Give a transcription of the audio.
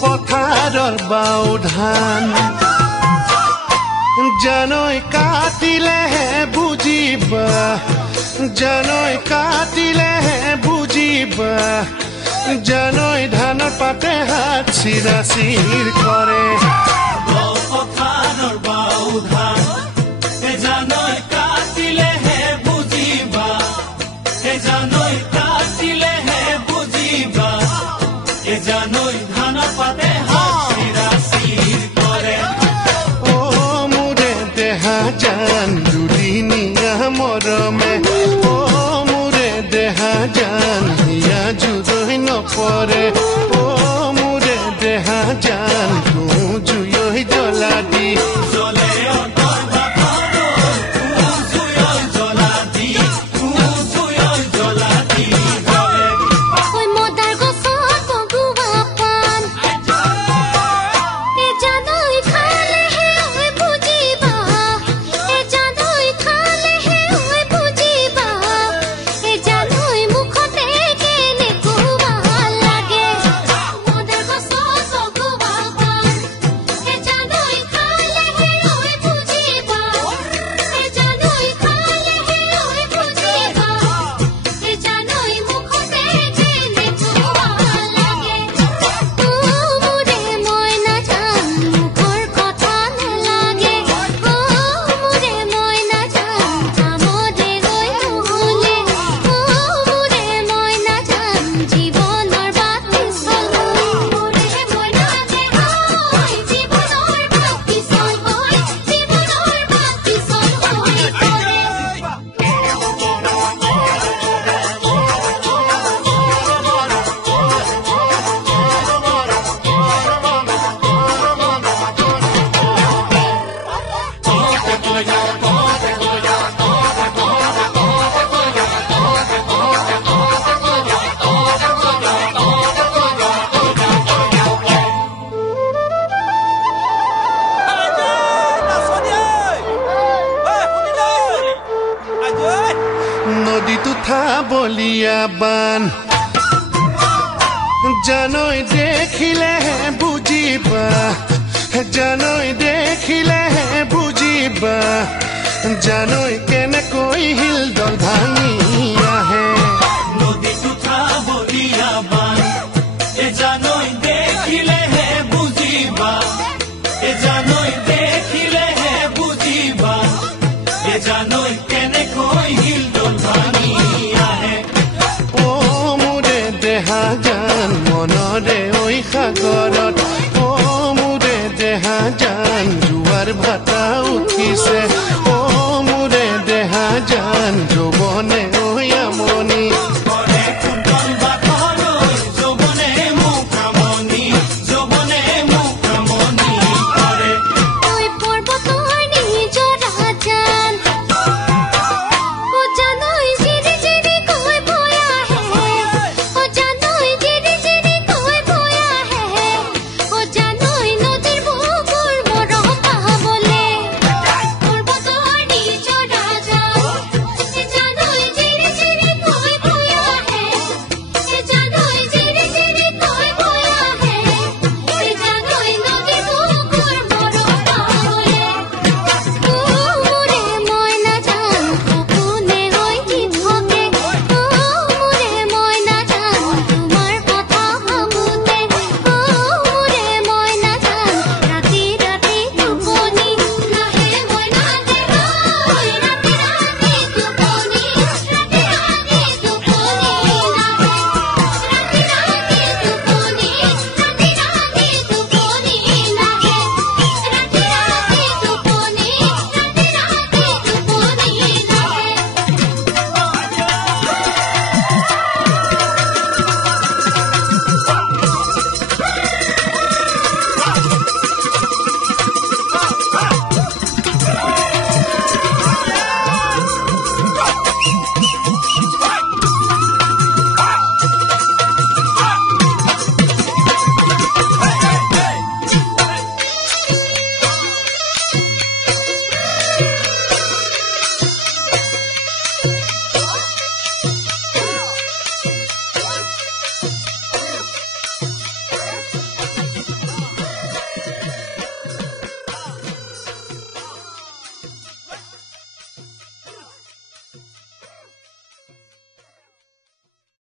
পথাৰৰ বাও ধান জানৈ কাটিলেহে বুজিবা জানৈ কাটিলেহে বুজিবা জানৈ ধানৰ পাতে হাত চিৰাচিৰ কৰে পথাৰৰ বাও ধান জানৈ কাটিলেহে বুজিবা জানৈ কাটিলেহে বুজিবা জানৈ ধানৰ পাতে হাত চিৰাচিৰ কৰে জান দুদিনীয়া মৰমে মোৰে দেহা জান হিয়া জুই নপৰে মোৰে দেহা জান জুই জ্বলা দি নদীটো থা বলিয়া বান জানৈ দেখিলেহে বুজিবা জানৈ দেখিলেহে বুজিবা জানৈ কেনেকৈ শিলডল ভাঙি আহে নদীটো থা বলিয়া বান জানৈ দেখিলেহে বুজিবা জানৈ দেখিলেহে বুজিবা জানৈ কেনেকৈ শিলডল ভাঙি আহে মোৰে দেহা জান মনৰে ঐ সাগৰত মোৰে দেহা জান জোৱাৰ ভাটা উঠিছে মোৰে দেহা জান